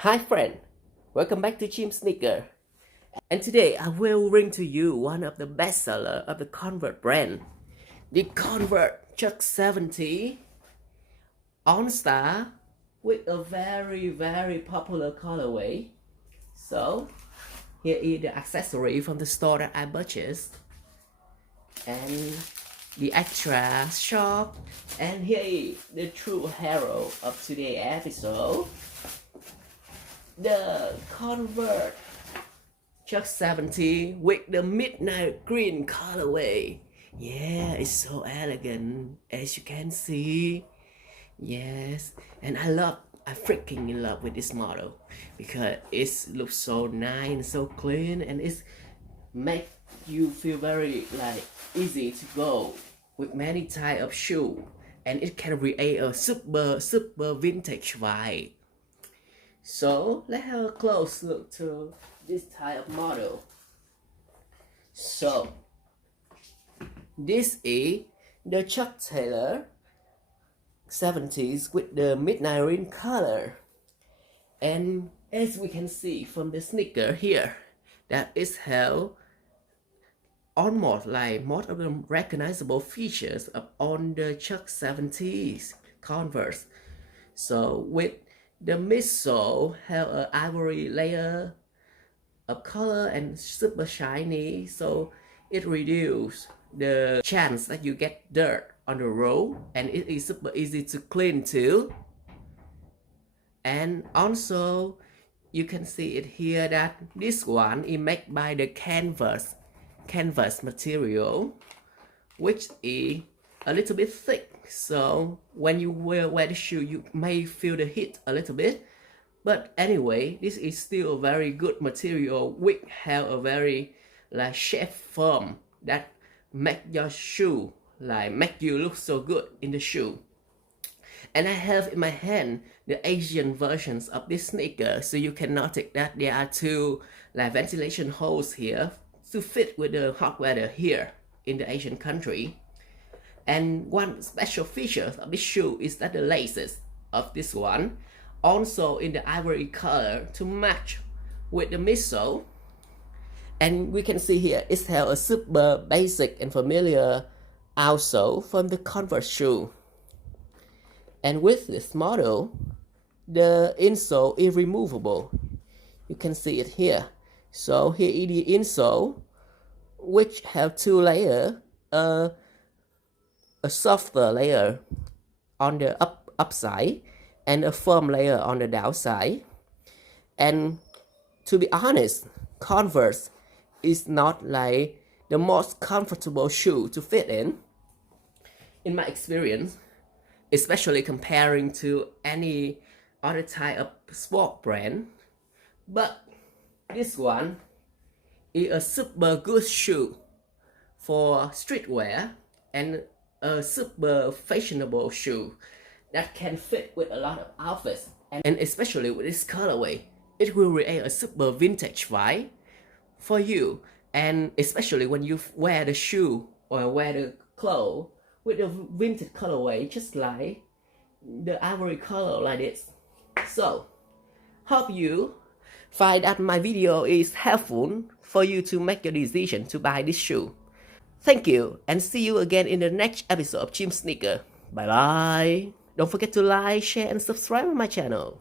Hi friend, welcome back to Chim Sneaker. And today I will bring to you one of the bestseller of the Converse brand, the Converse Chuck 70 On Star with a very popular colorway. So here is the accessory from the store that I purchased, and the extra shop, and here is the true hero of today's episode. The Converse Chuck 70 with the midnight green colorway. Yeah, it's so elegant as you can see. Yes, and I freaking in love with this model because it looks so nice and so clean, and it's make you feel very easy to go with many type of shoe, and it can create a super vintage vibe. So let's have a close look to this type of model. So this is the Chuck Taylor 70s with the midnight green color, and as we can see from the sneaker here, that is how almost like most of the recognizable features of on the Chuck 70s Converse. So with the midsole have an ivory layer of color and super shiny, so it reduces the chance that you get dirt on the road, and it is super easy to clean too. And also you can see it here that this one is made by the canvas material, which is a little bit thick, so when you wear the shoe you may feel the heat a little bit, but anyway this is still a very good material which have a very shape form that make your shoe make you look so good in the shoe. And I have in my hand the Asian versions of this sneaker, so you can notice that there are two ventilation holes here to fit with the hot weather here in the Asian country. And one special feature of this shoe is that the laces of this one also in the ivory color to match with the midsole. And we can see here it has a super basic and familiar outsole from the Converse shoe. And with this model, the insole is removable. You can see it here. So here is the insole, which have two layers, a softer layer on the upside and a firm layer on the downside. And to be honest, Converse is not like the most comfortable shoe to fit in my experience, especially comparing to any other type of sport brand. But this one is a super good shoe for streetwear and a super fashionable shoe that can fit with a lot of outfits, and especially with this colorway, it will create a super vintage vibe for you, and especially when you wear the shoe or wear the clothes with a vintage colorway just like the ivory color like this. So hope you find that my video is helpful for you to make your decision to buy this shoe. Thank you, and see you again in the next episode of Chim Sneaker. Bye bye. Don't forget to like, share, and subscribe on my channel.